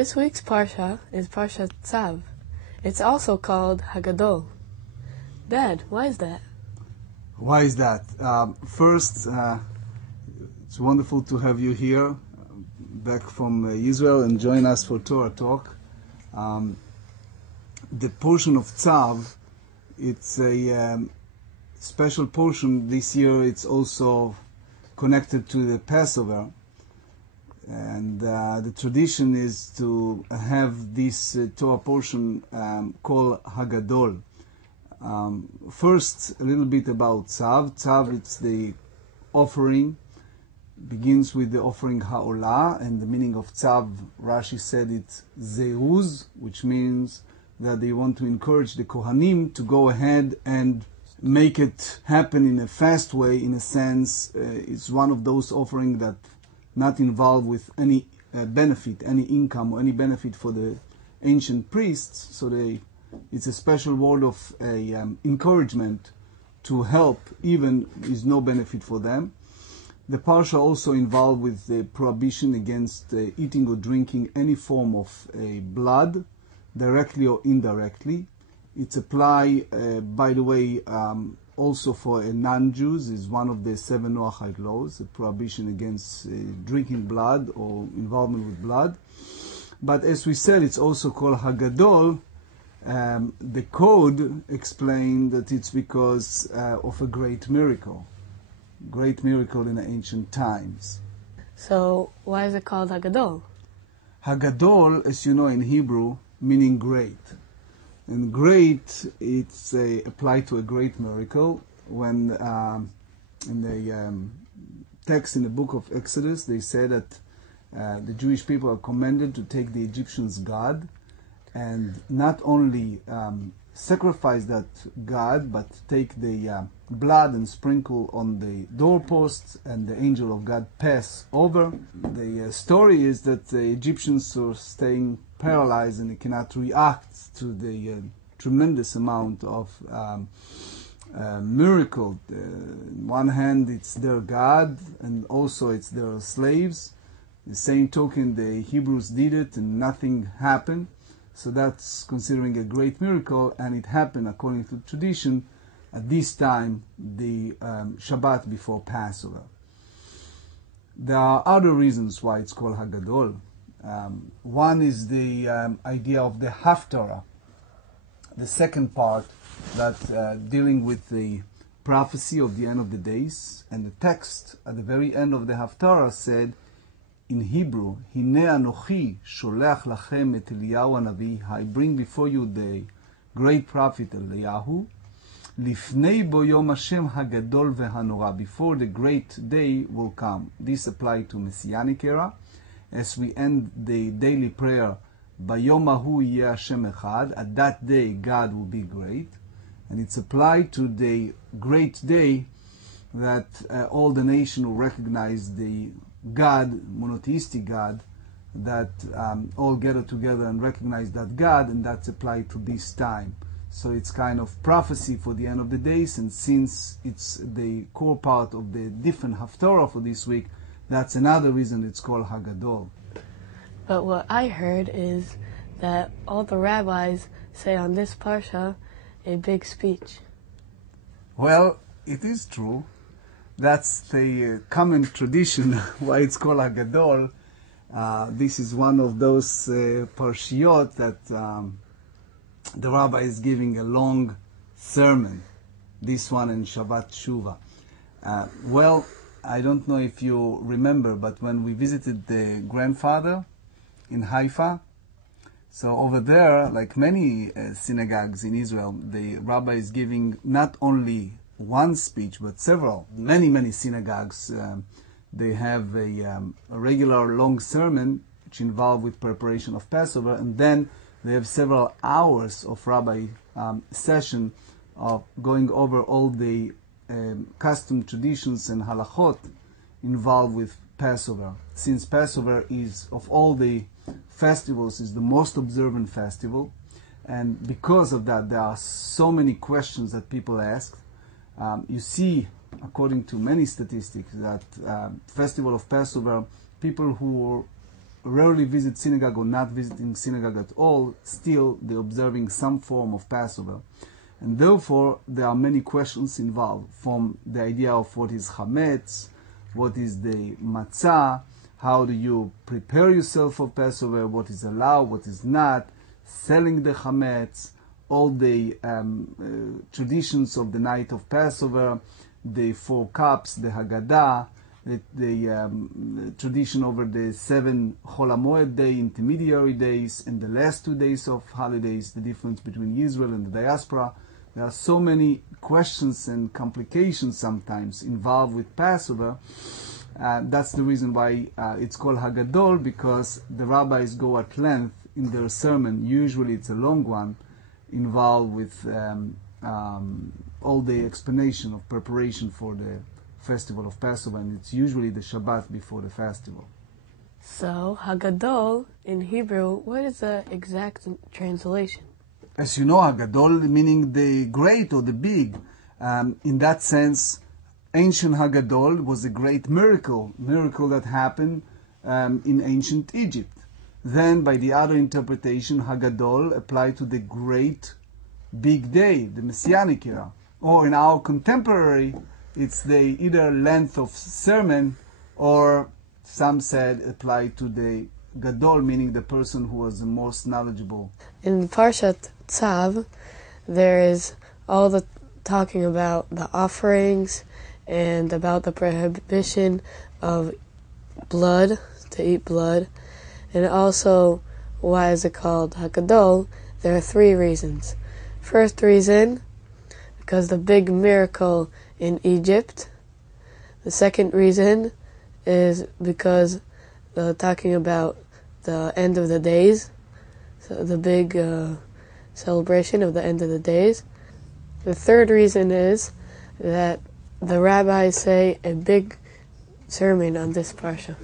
This week's Parsha is Parsha Tzav. It's also called Hagadol. Dad, why is that? Why is that? First, it's wonderful to have you here, back from Israel, and join us for Torah Talk. The portion of Tzav, it's a special portion. This year it's also connected to the Passover. And the tradition is to have this Torah portion called Hagadol. First, a little bit about Tzav. Tzav, it's the offering. Begins with the offering Ha'olah, and the meaning of Tzav, Rashi said it's Zeruz, which means that they want to encourage the Kohanim to go ahead and make it happen in a fast way. In a sense, it's one of those offerings that not involved with any benefit, any income or any benefit for the ancient priests. So it's a special word of encouragement to help, even is no benefit for them. The parsha also involved with the prohibition against eating or drinking any form of blood, directly or indirectly. It's applied, by the way, also for non-Jews. Is one of the 7 Noahide laws, a prohibition against drinking blood or involvement with blood. But as we said, it's also called Hagadol. The code explained that it's because of a great miracle in the ancient times. So, why is it called Hagadol? Hagadol, as you know in Hebrew, meaning great. And great, it's applied to a great miracle. When in the text in the book of Exodus, they say that the Jewish people are commanded to take the Egyptians' god and not only sacrifice that god, but take the blood and sprinkle on the doorposts, and the angel of God pass over. The story is that the Egyptians are staying paralyzed and they cannot react to the tremendous amount of miracle. On one hand, it's their God, and also it's their slaves. The same token, the Hebrews did it and nothing happened. So that's considering a great miracle, and it happened according to tradition at this time, the Shabbat before Passover. There are other reasons why it's called Hagadol. One is the idea of the Haftarah, the second part that dealing with the prophecy of the end of the days. And the text at the very end of the Haftarah said, in Hebrew, Hine Anochi Sholech Lachem et Eliyahu Hanavi, I bring before you the great prophet Eliyahu, Lifnei bo Yom Hashem Hagadol veHanora, before the great day will come. This applies to Messianic era, as we end the daily prayer, Bayom Hahu Yeh Hashem Echad, at that day God will be great. And it's applied to the great day that all the nation will recognize the God, monotheistic God, that all gather together and recognize that God, and that's applied to this time. So it's kind of prophecy for the end of the days, and since it's the core part of the different Haftarah for this week, that's another reason it's called Hagadol. But what I heard is that all the rabbis say on this Parsha a big speech. Well, it is true. That's the common tradition why it's called Hagadol. This is one of those Parshiot that the rabbi is giving a long sermon. This one in Shabbat Shuvah. Well, I don't know if you remember, but when we visited the grandfather in Haifa, so over there, like many synagogues in Israel, the rabbi is giving not only one speech, but several. Many synagogues, they have a regular long sermon, which involve with preparation of Passover, and then they have several hours of rabbi session of going over all the custom, traditions, and halachot involved with Passover. Since Passover is, of all the festivals, is the most observant festival, and because of that, there are so many questions that people ask. You see, according to many statistics, that festival of Passover, people who rarely visit synagogue or not visiting synagogue at all, still they're observing some form of Passover. And therefore, there are many questions involved, from the idea of what is chametz, what is the matzah, how do you prepare yourself for Passover, what is allowed, what is not, selling the chametz, all the traditions of the night of Passover, the 4 cups, the Haggadah, the tradition over the 7 Chol HaMoed day, intermediary days, and the last 2 days of holidays, the difference between Israel and the diaspora. There are so many questions and complications sometimes involved with Passover. That's the reason why it's called Haggadol, because the rabbis go at length in their sermon. Usually it's a long one, involved with all the explanation of preparation for the festival of Passover, and it's usually the Shabbat before the festival. So, Haggadol in Hebrew, what is the exact translation? As you know, Haggadol meaning the great or the big. In that sense, ancient Haggadol was a great miracle that happened in ancient Egypt. Then, by the other interpretation, Haggadol applied to the great big day, the Messianic era. Or in our contemporary, it's the either length of sermon, or some said applied to the Gadol, meaning the person who was the most knowledgeable. In Parshat Tzav, there is all the talking about the offerings and about the prohibition of blood, to eat blood, and also why is it called Haggadol. There are 3 reasons. First reason, because the big miracle in Egypt. The second reason is because talking about the end of the days, so the big celebration of the end of the days. The third reason is that the rabbis say a big sermon on this parsha.